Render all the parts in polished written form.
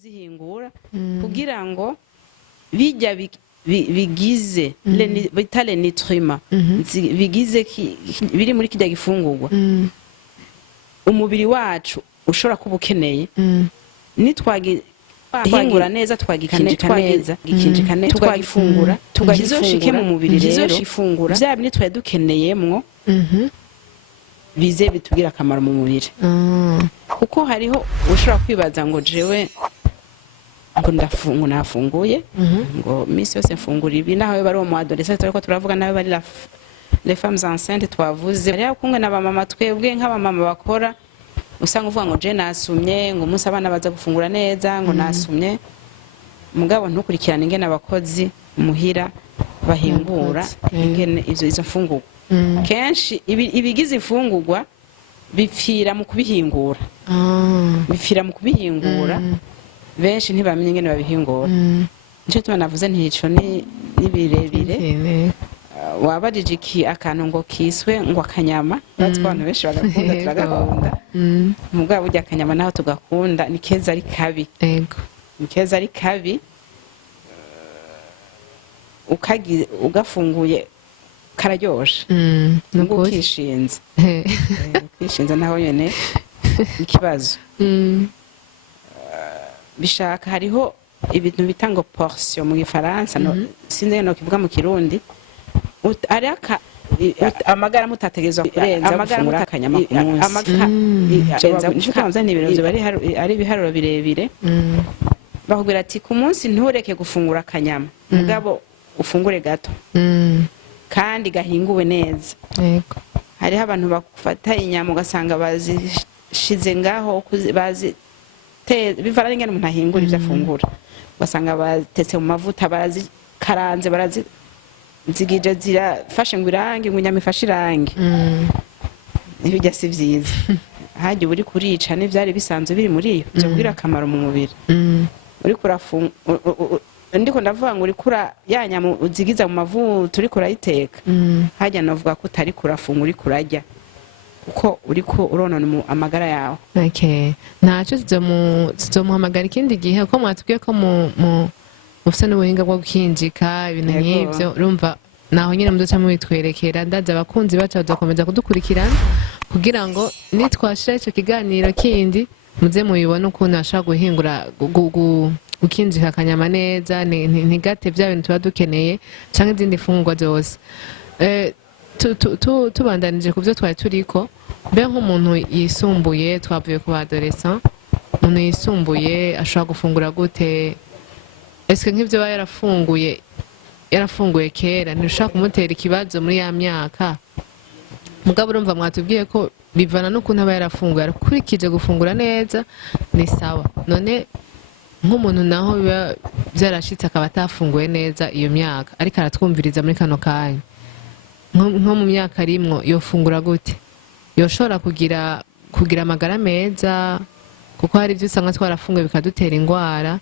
kuzihingura kugira ngo bijya bigize bitale nitrima bigize biri muri kijya gifungurwa umubiri wacu ushobora kuba ukeneye twahingura neza twagikinjika neza twagifungura tugahizoshike mu mubiri rero ifungura bya bindi twari dukeneyemwo bize bitugira akamaro mu mubiri kuko hariho ushobora kwibaza ngo jewe ngo nafunguye ngo misi yose mfungura ibi naho bari mu adolescent ariko turavuga nawe bari les femmes enceintes twavuze rero kumwe n'abamama twebwe nk'abamama bakora usanga uvuga ngo je nasumye ngo umunsi abana baza gufungura neza ngo nasumye mugabo ntukurikirana ingene abakozi muhira bahingura ingene izo mfungurwa kenshi ibigize imfungurwa bipfira mu kubihingura benshi ntibamenye ingene babihingura nico tuma navuze ntico ni birebire wabajije iki akantu ngo kiswe ngo akanyama batwa abantu benshi bagakunda turagakunda mugabo burya akanyama naho tugakunda ni keza ari kabi yego ni keza ari kabi ugafunguye kararyoshe ngo kishinze kishinze naho nyene ikibazo bishaka hariho ibintu bitanga portion mu gifaransa no sinze no kivuga mu kirundi araka amagara mutategezwa kurenza amagara akanyama ku munsi nshaka ni ibintu bari ari biharuro birebire bakubwira ati ku munsi ntureke gufungura akanyama mugabo ufungure gato kandi gahinguwe neza yego hariho abantu bafata inyama ugasanga bazishize ngaho bazi bivana n'ingene umuntu ahingura ivyo afungura ugasanga batetse mu mavuta barazikaranze barazigije zirafashe ngo irangi ngo inyama ifashe irangi ntibijya si vyiza hajya uri kurica n'ivyari bisanzwe biri muri iyo byo kugira akamaro mu mubiri uri ndiko ndavuga ngo uri kura ya nyama uzigiza mu mavuta uri kurayiteka hajya navuga ko utari kurafungura uri kurajya uko uriko uronona amagara yawe okay naco tuzomuhamagara ikindi gihe ko mwatubwiye ko mu ufite n'ubuhinga bwo gukinjika ibintu nk'ibyo urumva naho nyine muduca mubitwerekera ndaza abakunzi bacu bazakomeza kudukurikirana kugira ngo nitwashira icyo kiganiro kindi muze mubibone ukuntu bashobora guhingura gukinjika akanyama neza ntigate bya bintu tuba dukeneye cyangwa izindi mfungurwa zose tubandanije ku byo twari turiko mbe nk'umuntu yisumbuye twavuye ku badolescent umuntu yisumbuye ashobora gufungura gute ese nk'ibyo aba yarafunguye kera ntushaka kumutera ikibazo muri ya myaka mugabo urumva mwatubwiye ko bivana n'ukuntu aba yarafunguye arakurikije gufungura neza ni sawa none nk'umuntu naho biba byarashitse akaba atafunguye neza iyo myaka ariko aratwumviriza muri kano kanya nko mu myaka rimwo yofungura gute yoshobora kugira amagara meza kuko hari ibyo usanga twarafunguye bikadutera indwara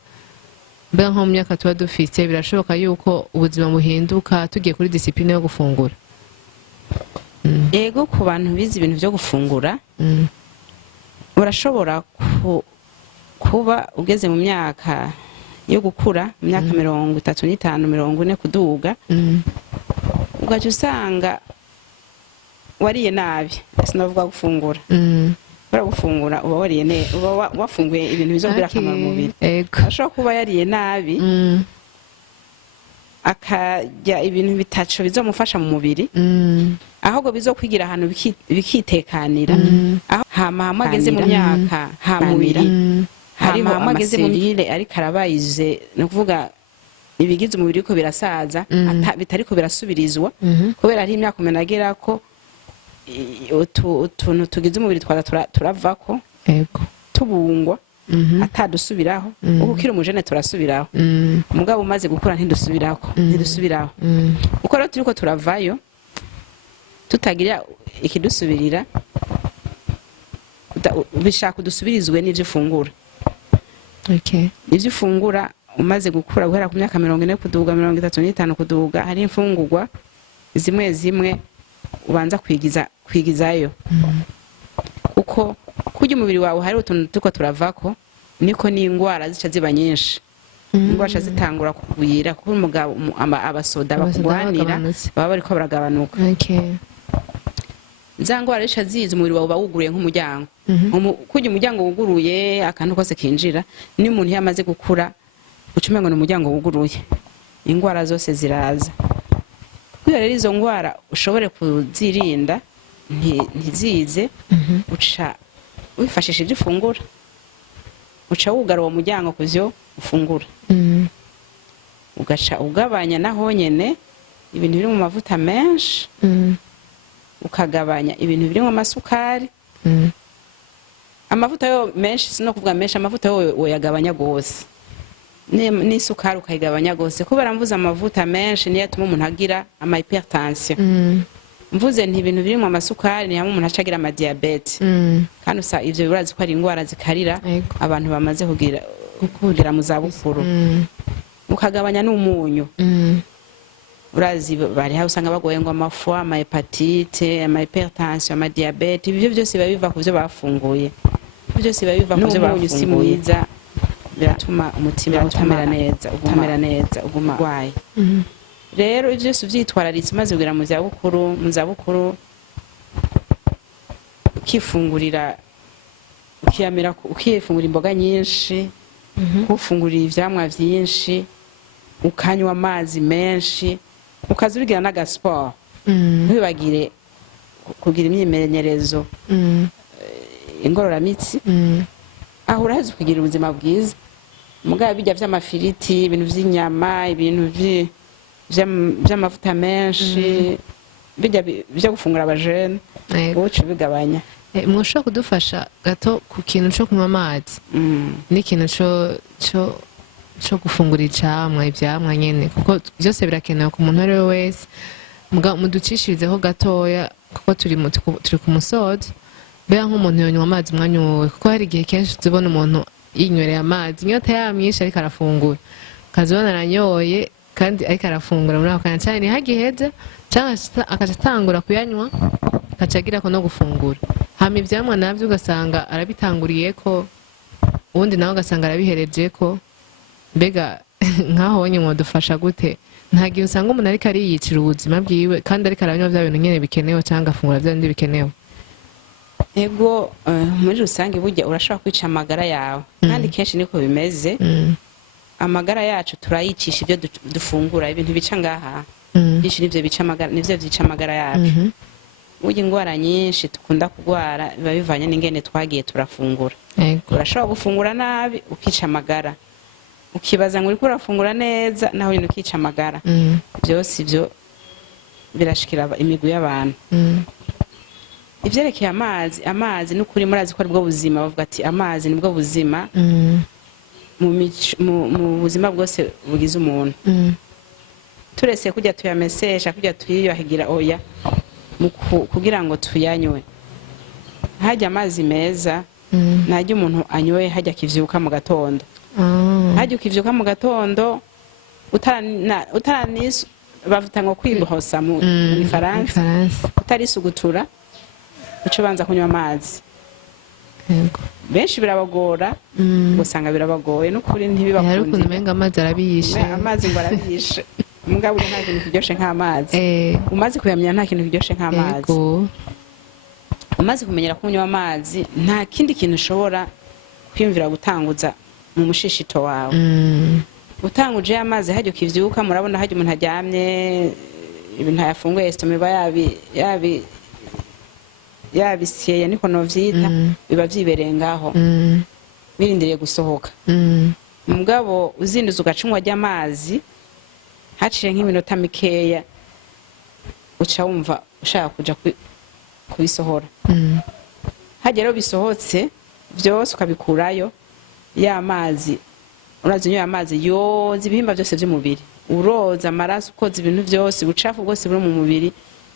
mbega nko mu myaka tuba dufite birashoboka yuko ubuzima buhinduka tugiye kuri discipline yo gufungura ego ku bantu bize ibintu byo gufungura urashobora kuba ugeze mu myaka yo gukura mu myaka 35 40 kuduga ugaca usanga wariye nabi sinavuga gufungura gufungura uba wariye uba wafunguye ibintu bizogira akamaro mu mubiri ashobora kuba yariye nabi akajya ibintu bitaco bizomufasha mu mubiri ahubwo bizokwigira ahantu bikitekanira aho hama ageze mu myaka hamubiri hariho amageze mu mirire ariko arabayize no kuvuga ibigize umubiri ko birasaza bitariko birasubirizwa kubera ari imyaka umenagera ko utuntu tugize umubiri turavako tubungwa atadusubiraho uko ukiri umujene turasubiraho umugabo umaze gukura ntidusubiraho uko rero turiko turavayo tutagira ikidusubirira bishaka udusubirizwe n'ivyo ufungura ivyo ufungura umaze gukura guhera ku myaka 40 kuduga 35 kuduga hari imfungurwa zimwe ubanza kwigizayo uko kurya umubiri wawe hari utuntu tuko turavako niko n'ingwara zica ziba nyinshi. Ingwara zitangura kugwira kuko umugabo abasoda bakugwanira baba bariko baragabanuka. Za ngwara zica ziza umubiri wawe bawuguruye nk'umuryango. Kujya umuryango wuguruye akantu kose kinjira ni umuntu yamaze gukura ucumengo n'umuryango wuguruye. Ingwara zose ziraza. Kuko rero izo ngwara ushobore kuzirinda ntizize uca wifashisha ibyo ufungura. Uca wugara uwo muryango kuvyo ufungura. Ugaca ugabanya naho nyene ibintu biri mu mavuta menshi. Ukagabanya ibintu biri mu masukari. Amavuta yo menshi sino kuvuga menshi, amavuta yo yagabanya gose. N'isukari ukayigabanya gose kubera mvuze amavuta menshi niyo atuma umuntu agira ama hypertension. Mvuze nti ibintu biri mu masukari ni hamwe umuntu acagira ama diabete. Kandi usa ivyo birazi ko ari ingwara zikarira abantu bamaze kugira mu zabukuru. Ukagabanya n'umunyu. Urazi bari ha usanga bagoye ngo amafu, ama hepatite, ama hypertension, ama diabete, ibyo byose biba ku byo bafunguye. Byose biba ku byo bafunguye. Biratuma umutima utamera neza, uguma gwaye. Rero ivyo byose uvyitwararitse maze kugira mu zabukuru ukifungurira ukifungura imboga nyinshi, kufungurira ivyamwa vyinshi, ukanywa amazi menshi, ukazurigira n'agasport. Ntibagire kugira imyimenyerezo ingororamitsi. Aho urazi kugira ubuzima bwiza. Mugabe bijya vy'amafiriti, ibintu vy'inyama, ibintu vy'amavuta menshi, bijya byo gufungura abajene, uco bigabanya. Mwosho kudufasha gato ku kintu cyo kunywa amazi. N'ikintu cyo gufungura icamwa, ivyamwa nyene kuko byose birakenewe ku muntu ari we wese. Muducishirizeho gatoya kuko turi ku musozo. Bea nk'umuntu yonywa amazi umwanya wowe kuko hari igihe kenshi tubona umuntu yinywereye amazi inyota yamwishe ariko arafungura, kazibona aranyoye kandi ariko arafungura muri ako kanya cyane ntihagiheze cyangwa akaca atangura kuyanywa akaca agira ko no gufungura. Hama ivyamwa navyo ugasanga arabitanguriye ko ubundi nawe ugasanga arabihereje ko. Mbega nkaho wonye mwodufasha gute? Nta gihe usanga umuntu ariko ariyicira ubuzima bwiwe kandi ariko aranywa vya bintu nyene bikenewe cyangwa afungura vya bindi bikenewe. Ego muri rusange burya urashobora kwica amagara yawe kandi kenshi niko bimeze. Amagara yacu turayicisha ibyo dufungura, ibintu bica ngaha byinshi nivyo vyica amagara yacu. Burya ingwara nyinshi tukunda kugwara biba bivanye n'ingene twagiye turafungura. Urashobora gufungura nabi ukica amagara, ukibaza ngo uriko urafungura neza naho nyine ukica amagara. Byose ivyo birashikira imigwi y'abantu. Ivyerekeye amazi n'ukuri murazi ko ari bwo buzima. Bavuga ati amazi nibwo buzima mu buzima bwose bugize umuntu. Turese kujya tuyamesesha, kujya tuyiyuhagira oya kugira ngo tuyanywe. Hajya amazi meza najya umuntu anyoye hajya kivyuka mu gatondo. Hajya ukivyuka mu gatondo utaranis bavuta ngo kwibhosa mu Faransa, utarisugutura uco banza kunywa amazi. Benshi birabagora, usanga birabagoye n'ukuri ntibibakunda. Hari ukuntu menga amazi arabiyishe. Amazi ngo arabiyishe. Mugabo nta kintu kiryoshe nk'amazi. Umaze kuyamenya nta kintu kiryoshe nk'amazi. Umaze kumenyera kunywa amazi nta kindi kintu ushobora kwiyumvira gutanguza mu mushishito wawe. Utanguje amazi hajya ukivyuka, murabona hajya umuntu aryamye ibintu yafunguye estomeba yabiseye niko novyita, biba vyibereye ngaho birindiriye gusohoka. Mugabo uzinduza ugacumwa ry'amazi haciye nk'iminota mikeya uca wumva ushaka kuja kubisohora. Hajya rero bisohotse byose ukabikurayo ya mazi, urazinyoye amazi yoza ibihimba byose by'umubiri, uroza amaraso, ukoza ibintu byose, ubucafu bwose buri mu mubiri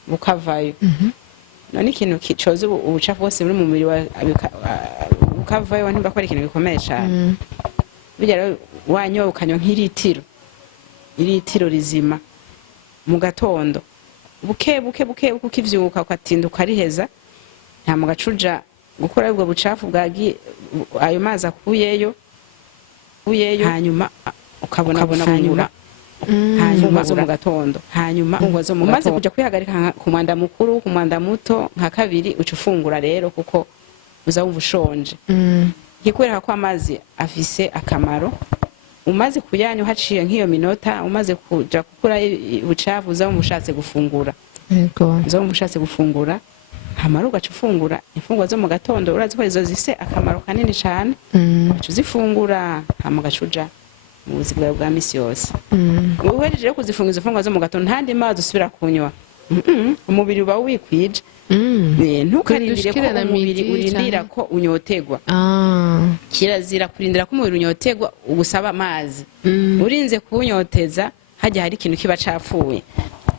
bukavayo. None ikintu kicoze ubucafu bwose buri mu mubiri bukavayo ntimba ko ari ikintu gikomeye cyane. Bijya rero wanyoye ukanywa nk'iritiro rizima mu gatondo, buke ukivyuka ukatinda ukariheza, nta mu gacuja gukora ubwo bucafu bwagi ayo mazi akuyeyo uyeyo hanyuma ukabona gufungura hanyuma zo mu gatondo hanyuma umaze kuja kwihagarika ku mwanda mukuru ku mwanda muto nka kabiri uca ufungura rero kuko uza wumva ushonje ikikwereka ko amazi afise akamaro umaze kuyanywa haciye nk'iyo minota umaze kuja gukura ubucafu uza wumva ushatse gufungura uza wumva ushatse gufungura hamara ugaca ufungura imfungwa zo mu gatondo urazi ko izo zise akamaro kanini cane uca uzifungura hama ugaca uja mu buzima bwawe bwa misi yose uhejeje rero kuzifunga izo mfungwa zo mu gatondo ntandi mazi usubira kunywa umubiri uba wikwije ntukarindire ko umubiri urindira ko unyotegwa kirazira kurindira ko umubiri unyotegwa ugusaba amazi urinze kuwunyoteza hajya hari ikintu kiba capfuye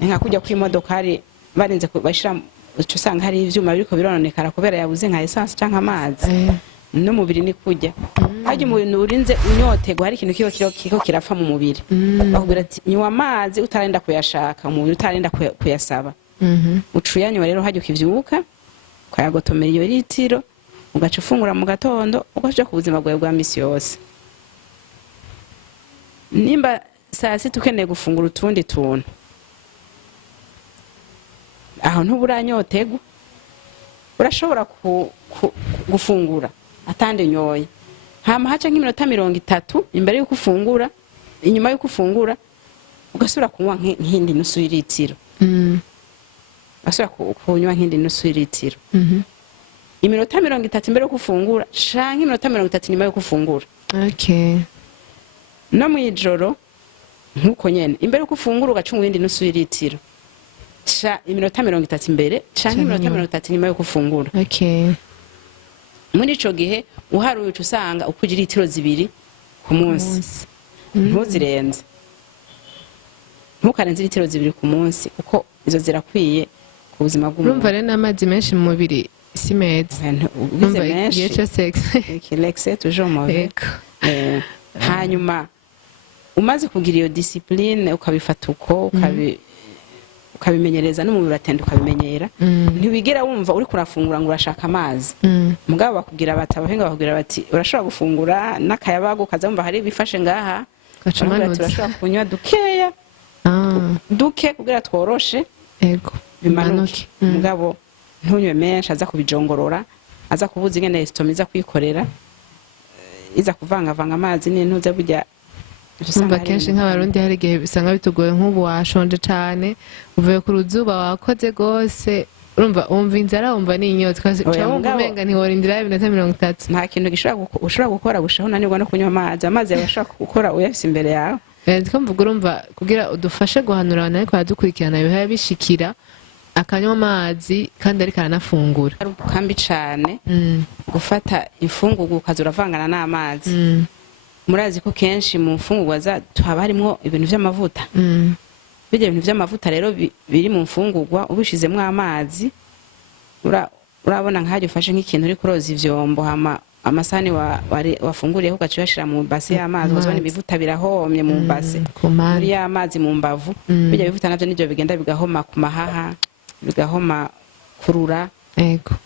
nka kujya kw'imodokari barinze bashira uca usanga hari ivyuma biriko birononekara kubera yabuze nka essence canke amazi n'umubiri ni kujya hajya umubiri urinze unyotegwa hari ikintu kiko kirapfa mu mubiri bakubwira ati nywa amazi utarinda kuyashaka umubiri utarinda kuyasaba ucuyanywa rero hajya ukivyuka ukayagotomera iyo litiro ugaca ufungura mu gatondo ugaca ku buzima bwawe bwa misi yose nimba saa sita ukeneye gufungura utundi tuntu aho ntuburanyotegwa urashobora gufungura atandi nyoye hama haca nk'iminota 30 imbere yuko ufungura inyuma yuko ufungura ugasubira kunywa nk'indi nusu y'ilitiro asubira kunywa nk'indi nusu y'ilitiro iminota 30 imbere yuko ufungura canke iminota 30 nyuma yuko ufungura no mwijoro nkuko nyene imbere yuko ufungura ugacunga indi nusu y'ilitiro iminota 30 imbere canke iminota 30 nyuma yuko ufungura muri ico gihe uharuye uca usanga ukugira litiro 2 ku munsi ntuzirenze ntukarenze litiro 2 ku munsi kuko izo zirakwiye ku buzima bw'umuntu urumva rero n'amazi menshi mu mubiri si meza urumva igihe cyo sex l'excès toujours mauvais hanyuma umaze kugira iyo discipline ukabifata uko ukabimenyereza n'umubiri uratenda ukabimenyera ntiwigera wumva uri kurafungura ngo urashaka amazi mugabo bakubwira bati abahinga bakubwira bati urashobora gufungura n'akayabago kazamva hari bifashe ngaha urashobora kunywa dukeya duke kugira tworoshe bimanuke mugabo ntunywe menshi aza kubijongorora aza kubuza ingene esitoma iza kwikorera iza kuvangavanga amazi n'intuze burya umva kenshi nk'abarundi hari igihe bisanga bitugoye nk'ubu washonje cane uvuye ku ruzuba wakoze gose urumva wumva inzara wumva n'inyota wumva umenga ntiworindira iminota 30 nta kintu ushobora gukora gushaho unanirwa no kunywa amazi yawe ashobora gukora uyafise imbere yawe ko mvuga urumva kugira udufashe guhanura abantu ariko baradukurikirana biba bishikira akanywa amazi kandi ariko aranafungura kambi cane gufata imfungurwa ukaza uravangana n'amazi murazi ko kenshi mu mfungurwa haba harimwo ibintu vy'amavuta bijya ibintu vy'amavuta rero biri mu mfungurwa ubishizemwo amazi urabona nk'aho ufashe nk'ikintu uri kuroza ivyombo hama amasahani wafunguriyeho ugaca uyashira mu base y'amazi uzabona ibivuta birahomye mu base muri ya mazi mu mbavu bijya bivuta navyo nivyo bigenda bigahoma ku mahaha bigahoma kurura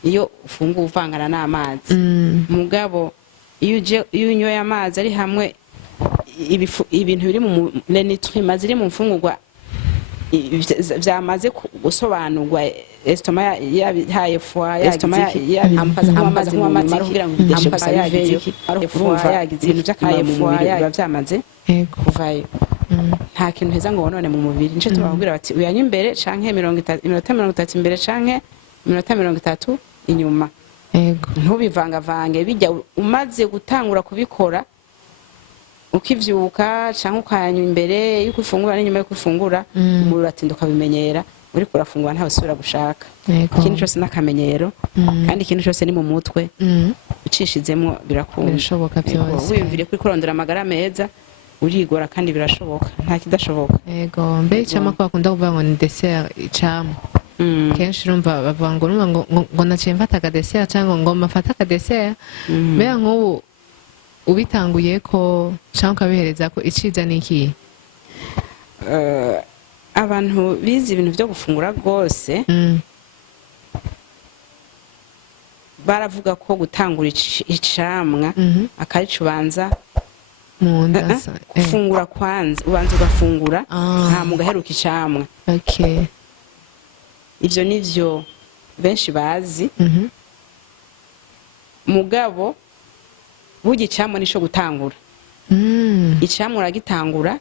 iyo ufunguye uvangana n'amazi mugabo iyo unyoye amazi ari hamwe ibintu biri mu lenitriments ziri mu mfungurwa vyamaze gusobanurwa estoma yahaye foie estoma yampaza nk'amazi nk'amazi kugira ngo bideshe yagize ibintu vy'akaye foie biba vyamaze kuvayo nta kintu heza ngo wonone mu mubiri nico tubakubwira bati uyanywa imbere canke iminota 30 imbere canke iminota 30 inyuma ntubivangavange bijya umaze gutangura kubikora ukivyuka canke ukanywa imbere yuko ufungura n'inyuma yuko ufungura umubiri uratinda ukabimenyera uri kurafungura ntawe usubira gushaka ikindi cyose n'akamenyero kandi ikindi cyose ni mu mutwe ucishizemo birakunda birashoboka byose wiyumvire ko kurondera amagara meza urigora kandi birashoboka nta kidashoboka mbe icamwa ko bakunda kuvuga ngo ni dessert icamwa kenshi urumva bavuga ngo naciye mfata akadesera cyangwa ngo mafata akadesera mbega nk'ubu ubitanguye ko cyangwa ukabihereza ko iciza n'iki abantu bize ibintu byo gufungura rwose baravuga ko gutangura icamwa akarica ubanza mu nda gufungura kwanza ubanza ugafungura hama ugaheruka icamwa. Okay. Ivyo nivyo benshi bazi. Mugabo burya icamwa nico gutangura. Icamwa uragitangura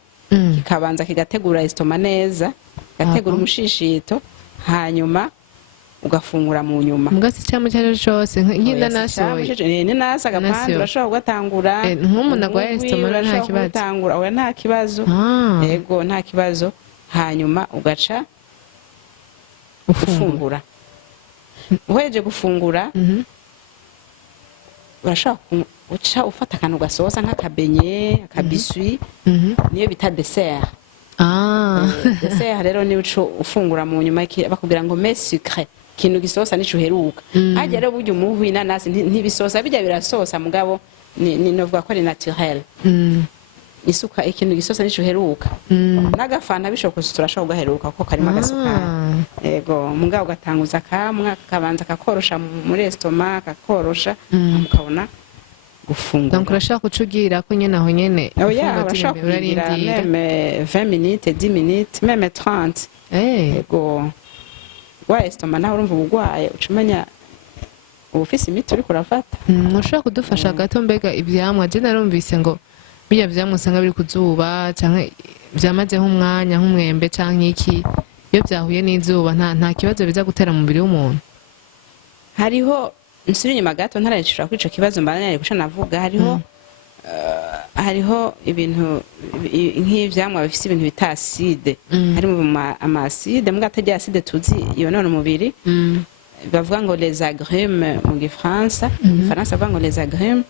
kikabanza kigategura estoma neza, gategura umushishito, hanyuma ugafungura mu nyuma. Mugasi icamwa cyari cyose nk'indanasi. N'inanasi agapande urashobora kugatangura. Nk'umuntu agwaye estoma nta kibazo. Gutangura oya nta kibazo. Yego nta kibazo. Hanyuma ugaca ufungura. Uheje gufungura urashobora uca ufata akantu gasosa nk'akabenye, akabiswi, niyo bita dessert. Dessert rero ni uco ufungura mu nyuma bakubwira ngo mais sucré, kintu gisosa nico heruka. Haje rero burya umuhwi inanasi ntibisosa bijya birasosa mugabo ni novuga ko ari naturel. Isuka ikintu gisosa nico heruka. N'agafanta bishokoze turashobora kugaheruka kuko karimo agasukari. Yego mugabo ugatanguza kamwa kabanza kakorosha muri estoma kakorosha mukabona gufungura. Donc urashaka kucugira ko nyene aho nyene. Oya urashaka kugira même 20 minutes, 10 minutes, même 30. Yego. Wa estoma naho urumva ubugwaye ucumenya ubufisi imiti uri kurafata. Urashaka kudufasha gato mbega ivyamwa je narumvise ngo biya vyamwe usanga biri kuzuba canke vyamaze nk'umwanya nk'umwembe canke iki iyo vyahuye n'izuba nta kibazo biza gutera mu mubiri w'umuntu. Hariho nsuri nyuma gato ntarayishura kwico kibazo mbananye guca navuga hariho ibintu nk'ivyamwa bifise ibintu bita acide. Hari mu amacide mbwa atajya acide tuzi yonona umubiri. Bavuga ngo les agrumes mu Gifaransa. Gifaransa bavuga ngo les agrumes.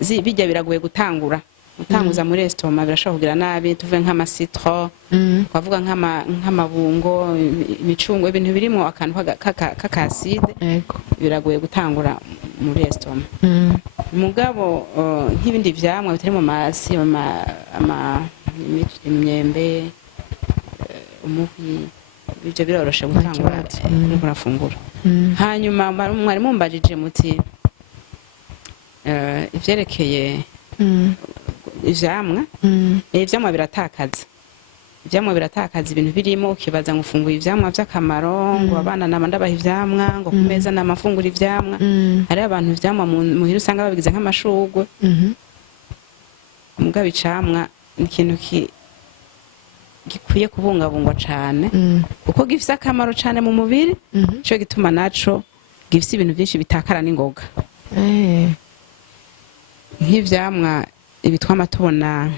Bijya biragoye gutanguza muri estoma birashobora kugira nabi tuvuye nk'amasitro kwavuga nk'amabungo imicungo ibintu birimo akantu k'akaside biragoye gutangura muri estoma. Mugabo nk'ibindi vyamwa bitari mu masi imyembe umuhwi ibyo biroroshe gutangura kurafungura. Hanyuma mwari mumbajije muti ivyerekeye ivyamwa biratakaza ibintu birimo ukibaza ngo ufunguye ivyamwa vy'akamaro ngo abana ndabaha ivyamwa ngo ku meza namafungura ivyamwa. Hari abantu ivyamwa muhira usanga babigize nk'amashugwe. Mugabo icamwa ni ikintu gikwiye kubungabungwa cane kuko gifise akamaro cane mu mubiri. Ico gituma naco gifise ibintu vyinshi bitakara n'ingoga. Nk'ivyamwa ibitwama tubona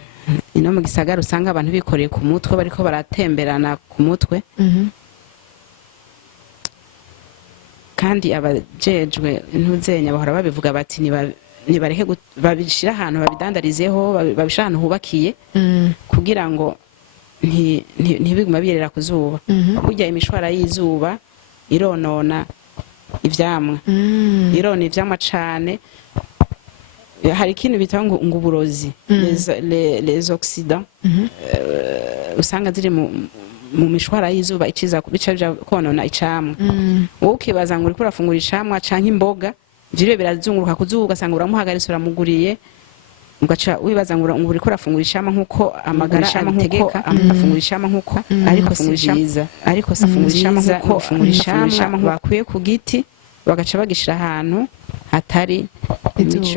ino mu gisagara usanga abantu bikoreye ku mutwe bariko baratemberana ku mutwe. Kandi abajejwe ntuzenya bahora babivuga bati nibareke babishira ahantu babidandarizeho babishira ahantu hubakiye kugira ngo ntibiguma birera ku zuba. Burya imishwara y'izuba ironona ivyamwa. Irona ivyamwa cane. Hari ikintu bita ngo uburozi les oxydants usanga ziri mu mishwara y'izuba iciza bica konona icamwa. Wowe ukibaza ngo uriko urafungura icamwa canke imboga vire birazunguruka kuzuba ugasanga uramuhagaritse uramuguriye ugaca wibaza ngo uriko urafungura icamwa nkuko amagara abitegeka afungura icamwa nkuko ariko sivyiza ariko safungura icamwa nkuko ufungura icamwa bakwiye ku giti bagaca bagishira ahantu hatari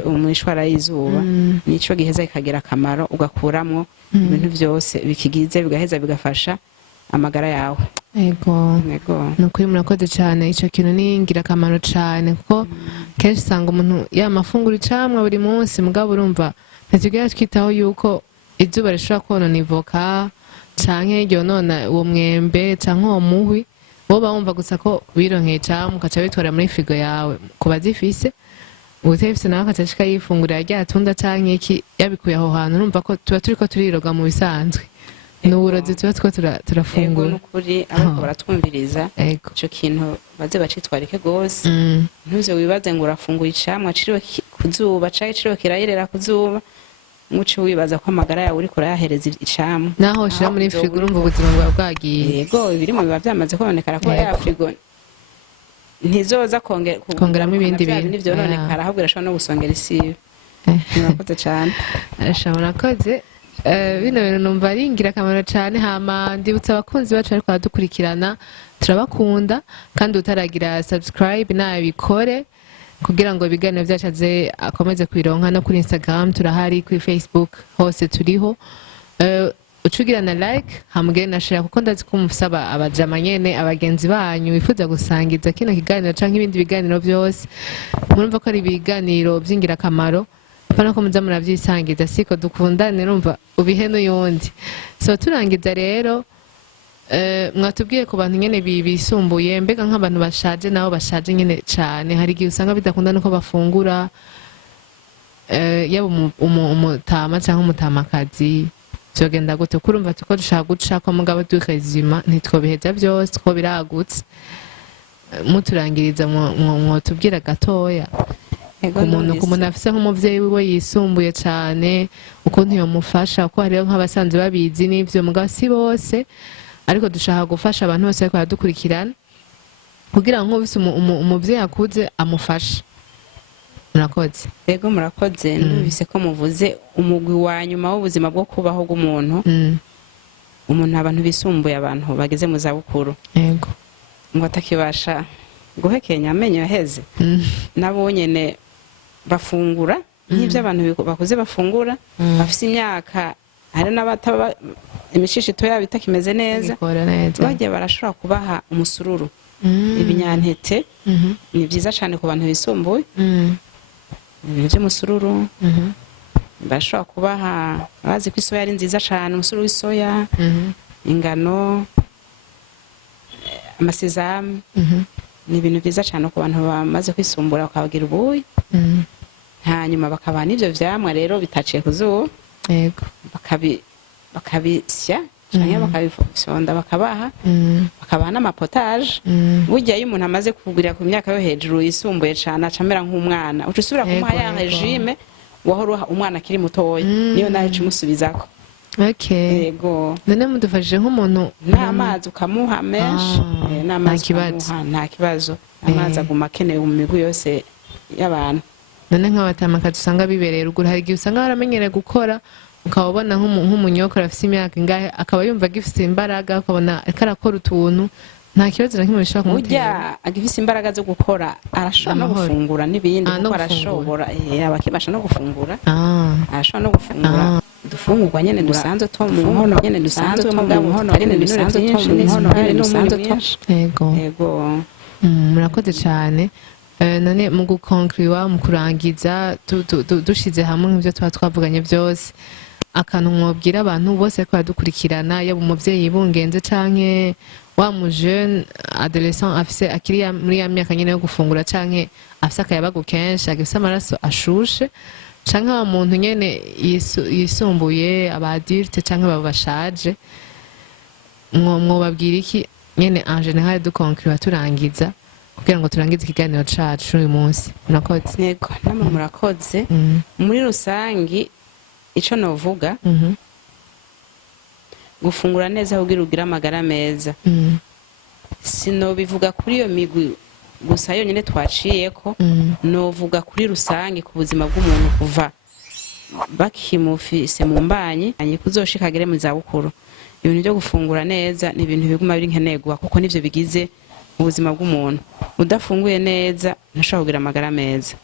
umwishwara y'izuba. Nico giheza ikagira akamaro ugakuramwo ibintu vyose bikigize bigaheza bigafasha amagara yawe. Ego nukuri murakoze cyane. Ico kintu ni ngira akamaro cyane kuko kenshi usanga umuntu yamafungura icamwa buri munsi mugabo urumva ntitugira twitaho yuko izuba rishobora konona ivoka canke ryonona uwo mwembe canke uwo muhwi. Woba wumva gusa ko bironkeye icamwa ukaca bitwara muri frigo yawe ku bazifise utefise nawe akacashika yifungurira rya tunda canke iki yabikuye aho hantu urumva ko tuba turiko turiroga mu bisanzwe. N'uburozi tuba two turafungura. Ego nukuri ariko baratwumviriza ico kintu baze bacitwarike gose. Ntuze wibaze ngo urafungura icamwa ciriwe kuzuba canke ciriwe kirayerera kuzuba muci wibaza ko amagara yawe uri kurayahereza icamwa naho shira muri frigo urumva ubuzima bwawe bwagiye. Yego ibirimo biba vyamaze kubonekara ko ya frigo ntizoza kongeramo ibindi bintu vyononekara ahubwo irashobora no gusongera isibe. murakoze cyane. murakoze. Bino bintu numva ari ingirakamaro cyane. Hama ndibutsa abakunzi bacu ariko baradukurikirana, turabakunda kandi utaragira subscribe nabikore kugira ngo ibiganiro byacu aze akomeze kwironka no kuri Instagram turahari, kuri Facebook hose turiho. Ucugira na like hamwe na share kuko ndazi ko mufisaba abajama nyene abagenzi banyu bifuza gusangiza kino kiganiro canke ibindi biganiro byose. Murumva ko ari ibiganiro by'ingirakamaro, pana ko muza muravyisangiza, siko dukundane numva ubihe n'uyundi. So turangiza rero mwatubwiye ku bantu nyene bisumbuye, mbega nk'abantu bashaje nabo bashaje nyene cane, hari igihe usanga bidakunda nuko bafungura, yaba umutama canke umutamakazi byogenda gute? Kurumva tuko dushaka guca ko mugabo dukazima ntitwobiheza byose ko biragutse. Muturangiriza mwotubwira gatoya kumuntu afise nk'umuvyeyi wiwe yisumbuye cane ukuntu yomufasha, ko hariho nk'abasanzwe babizi n'ivyo mugabo si bose, ariko dushaka gufasha abantu bose ariko baradukurikirana kugira ngo nk'ubise umuvyeyi akuze amufashe. Murakoze. Yego murakoze. Ndumvise ko muvuze umugwi wa nyuma w'ubuzima bwo kubaho bw'umuntu. Umuntu abantu bisumbuye, abantu bageze mu zabukuru. Yego. Ngo atakibasha guhekenya amenyo yaheze. Nabo nyene bafungura nk'ivyo abantu bakuze bafungura, bafise imyaka, hari n'abataba imishishito yabo itakimeze neza, bagiye barashobora kubaha umusururu, ibinyantete. Ni vyiza cyane ku bantu bisumbuye. Ibintu by'umusururu bashobora kubaha, bazi ko isoya ari nziza cyane, umusururu w'isoya, ingano, amasezame. Ni ibintu byiza cyane ku bantu bamaze kwisumbura bakabagira ubuyi. Hanyuma bakabaha n'ivyo vyamwa rero bitaciye ku zuba. Yego. Bakabisya canke bakabifyonda bakabaha, bakabaha n'amapotage. Burya iyo umuntu amaze kugurira ku myaka yo hejuru yisumbuye cane acamera nk'umwana, uca usubira kumuha ya regime wahora umwana akiri mutoya, niyo nayo umusubizako. Okay. Yego. None mudufashije nk'umuntu n'amazi ukamuha menshi, n'amazi ukamuha nta kibazo. Amazi aguma akenewe mu migwi yose y'abantu. None nk'abatamakazi usanga bibereye ruguru, hari igihe usanga baramenyereye gukora, ukabona nk'umunyokora afite imyaka ingahe akaba yumva agifite imbaraga, ukabona ariko arakora utuntu nta kibazo na kimwe bishobora kumutera. Burya agifite imbaraga zo gukora arashobora no gufungura n'ibindi, kuko arashobora abakibasha no gufungura. Arashobora no gufungura dufungurwa nyene dusanzwe two mu nkono, nyene dusanzwe mugabo ari ne dusanzwe two mu nkono, ari dusanzwe two. Yego. Yego. Murakoze cyane. None mu gukonkriwa, mu kurangiza dushize hamwe nk'ivyo twavuganye byose, akantu mwobwira abantu bose ko badukurikirana, yaba umuvyeyi bungenze canke wa mu jeune adolescent afise akiri muri ya myaka nyene yo gufungura, canke afise akayabagu kenshi, agifise amaraso ashushe, canke wa muntu nyene yisumbuye, aba adulte canke babashaje, mwobabwira iki nyene en general dukonkriwa turangiza kugira ngo turangize ikiganiro cacu uyu munsi? Murakoze. Yego, namwe murakoze. Muri rusangi ico novuga, gufungura neza kugira ugire amagara meza. Sinobivuga kuri iyo migwi gusa yonyene twaciyeko, novuga kuri rusangi ku buzima bw'umuntu kuva bakimufise mu mbanyi kuzoshika agere mu zabukuru. Ibintu byo gufungura neza ni ibintu biguma biri nkenerwa, kuko nivyo bigize ubuzima bw'umuntu. Udafunguye neza ntashobora kugira amagara meza.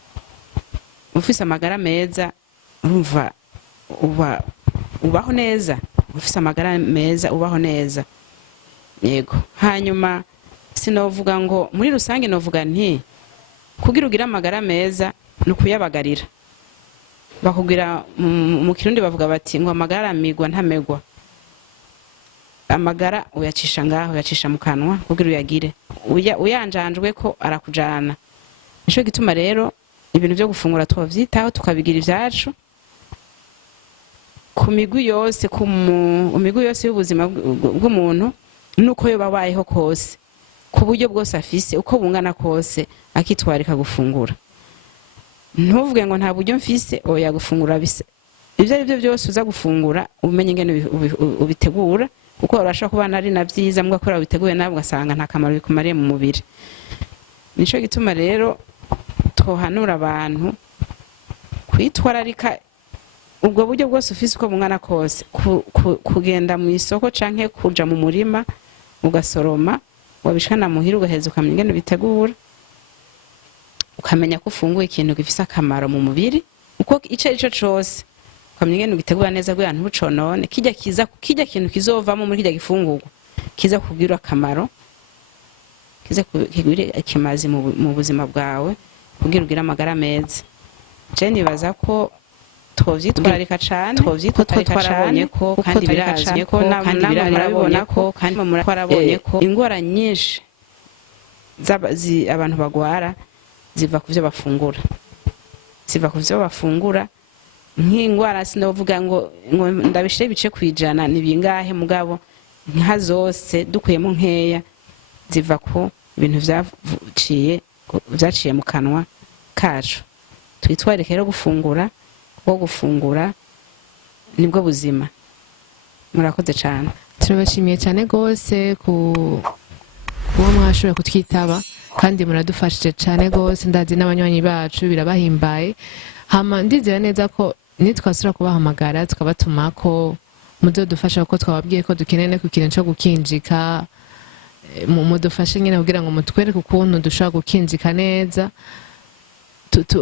Ufise amagara meza urumva ubaho neza, ufise amagara meza ubaho neza. Yego. Hanyuma sinovuga ngo muri rusange, novuga nti kugira ugira amagara meza no kuyabagarira. Bakugira mu Kirundi bavuga bati ngo amagara amigwa ntamegwa. Amagara uyacisha ngaho, uyacisha mu kanwa kugira uyagire. Uyanjanjwe ko arakujana. Nico gituma rero ibintu byo gufungura twavyitaho tukabigira ivyacu ku migwi yose, migwi yose y'ubuzima bw'umuntu, nuko yo babayeho kose, ku buryo bwose afise, uko bungana kose, akitwarika gufungura. Ntuvuge ngo nta buryo mfise, oya gufungura bise. Ivyo ari byo byose uza gufungura umenye ingene ubitegura, kuko urashaka kubana ari na vyiza mbwa kora biteguye nabwo ugasanga nta kamaro bikumariye mu mubiri. Nico gituma rero twohanura abantu kwitwararika ubwo buryo bwose ufise uko bungana kose, kugenda mu isoko canke kuja mu murima ugasoroma, wabishana muhira ugaheza ukamenya ingene bitegura, ukamenya ko ufunguye ikintu gifise akamaro mu mubiri, uko ico arico cose ukamenya ingene ugitegura neza kugira ntuconone, kijya kintu kizovamo muri kijya gifungurwa kiza kugira akamaro, kiza kugire ikimazi mu buzima bwawe kugira ugire amagara meza. Je nibaza ko twovyitwararika cane, ko twarabonye ko kandi birazwi ko kandi birabona ko kandi murabonye ko ingwara nyinshi abantu bagwara ziva kuvyo bafungura, nk'ingwara sinovuga ngo ndabishire bice kwijana ni bingahe, mugabo nka zose dukuyemo nkeya ziva ko ibintu vyaciye mu kanwa kacu. Twitwarike rero gufungura nibwo buzima. Murakoze cyane. Turabashimiye cyane gose kuba mwashobora kutwitaba kandi muradufashije cyane gose, ndazi n'abanywanyi bacu birabahimbaye. Hama ndizera neza ko nitwasura kubahamagara tukabatuma ko muzodufasha, ko twababwiye ko dukeneye ku kintu cyo gukinjika, mudufashe nyine kugira ngo mutwereke ukuntu dushobora gukinjika neza,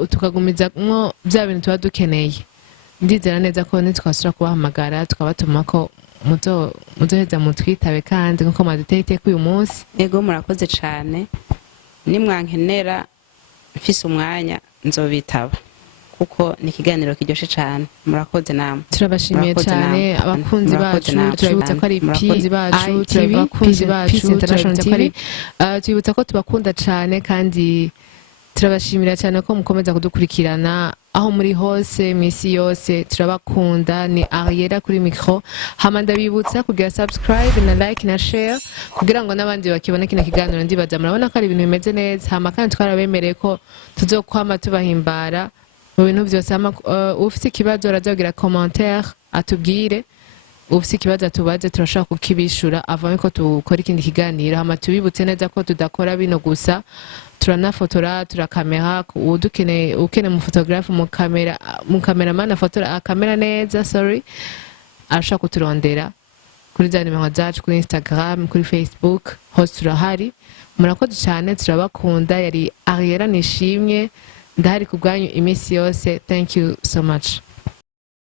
tukagumiza mwo bya bintu tuba dukeneye. Ndizera neza ko nitwasura kubahamagara tukabatuma ko muzoheza mutwitabe kandi nkuko mwaduteye iteka uyu munsi. Ego murakoze cyane, nimwankenera mfise umwanya nzobitaba kuko ni ikiganiro kiryoshe cyane. Murakoze namwe. Turabashimiye cyane abakunzi bacu, turabibutsa ko ari abakunzi bacu, turabakunzi bacu International TV, tubibutsa ko tubakunda cyane kandi turabashimira cyane ko mukomeza kudukurikirana aho muri hose misi yose. Turabakunda. Ni Ariela kuri micro. Hama ndabibutsa kugira subscribe na like na share kugira ngo n'abandi bakibona kino kiganiro. Ndibaza murabona ko ari ibintu bimeze neza. Hama kandi twarabemereye ko tuzokwama tubahimbara mu bintu byose. Ufite ikibazo arazogira commentaire atubwire, ufite ikibazo atubaze turashaka kukibishura avanye ko tukora ikindi kiganiro. Hama tubibutse neza ko tudakora bino gusa, turanafotora, turakamera, ukeneye mu photographe mu cameraman afotora kamera neza, arashaka kuturondera kuri za nimero zacu kuri Instagram, kuri Facebook, hose turahari. Murakoze cyane, turabakunda. Yari Ariela Nishimye, ndahari ku bwanyu iminsi yose. Thank you so much.